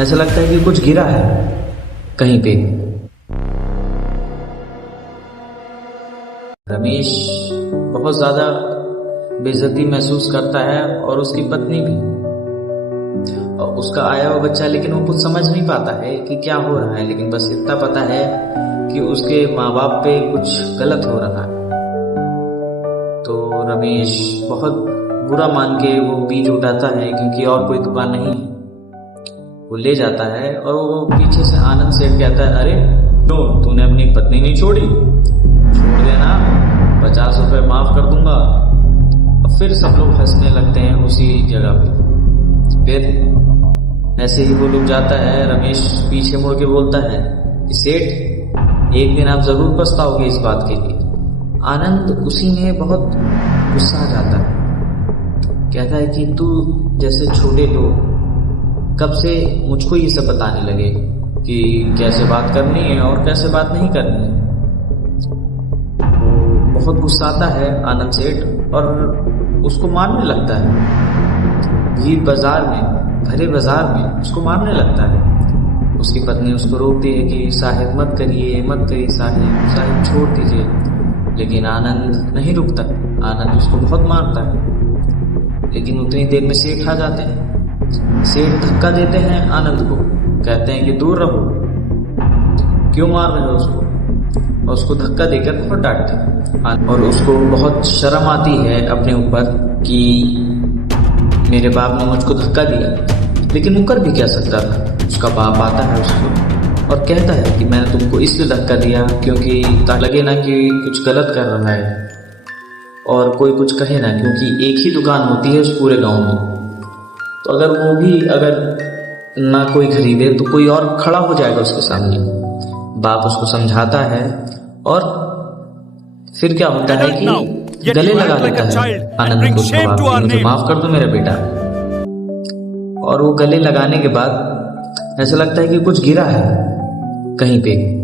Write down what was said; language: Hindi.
ऐसा लगता है कि कुछ गिरा है कहीं पे। रमेश बहुत ज्यादा बेइज्जती महसूस करता है और उसकी पत्नी भी, और उसका आया हुआ बच्चा, लेकिन वो कुछ समझ नहीं पाता है कि क्या हो रहा है। लेकिन बस इतना पता है कि उसके माँ बाप पे कुछ गलत हो रहा है। तो रमेश बहुत बुरा मान के वो बीज उठाता है, क्योंकि और कोई दुकान नहीं है। वो ले जाता है और वो पीछे से आनंद सेठ कहता है, अरे तो तूने अपनी पत्नी नहीं छोड़ी, छोड़ देना, 50 रुपए माफ कर दूंगा। और फिर सब लोग हंसने लगते हैं उसी जगह पे। फिर ऐसे ही वो लोग जाता है। रमेश पीछे मुड़ के बोलता है कि सेठ, एक दिन आप जरूर पछताओगे इस बात के लिए। आनंद उसी में बहुत गुस्सा आ जाता है, कहता है कि तू जैसे छोटे लोग कब से मुझको ये सब बताने लगे कि कैसे बात करनी है और कैसे बात नहीं करनी है। बहुत गुस्सा आता है आनंद सेठ और उसको मारने लगता है। भीड़ बाजार में, भरे बाजार में उसको मारने लगता है। उसकी पत्नी उसको रोकती है कि साहिब मत करिए, मत करिए साहिब, साहिब छोड़ दीजिए। लेकिन आनंद नहीं रुकता, आनंद उसको बहुत मारता है। लेकिन उतनी देर में सेठ आ जाते हैं। सेठ धक्का देते हैं आनंद को, कहते हैं कि दूर रहो, क्यों मार रहे हो उसको। और उसको धक्का देकर बहुत डांटते हैं और उसको बहुत शर्म आती है अपने ऊपर कि मेरे बाप ने मुझको धक्का दिया। लेकिन वो कर भी क्या सकता था। उसका बाप आता है उसको और कहता है कि मैंने तुमको इसलिए धक्का दिया क्योंकि लगे ना कि कुछ गलत कर रहा है और कोई कुछ कहे ना, क्योंकि एक ही दुकान होती है उस पूरे गांव में। तो अगर वो भी अगर ना कोई खरीदे तो कोई और खड़ा हो जाएगा उसके सामने। बाप उसको समझाता है और फिर क्या होता है कि गले लगा लेता है आनंद को उसका बाप कि मुझे माफ कर दो मेरा बेटा। और वो गले लगाने के बाद ऐसा लगता है कि कुछ गिरा है कहीं पे।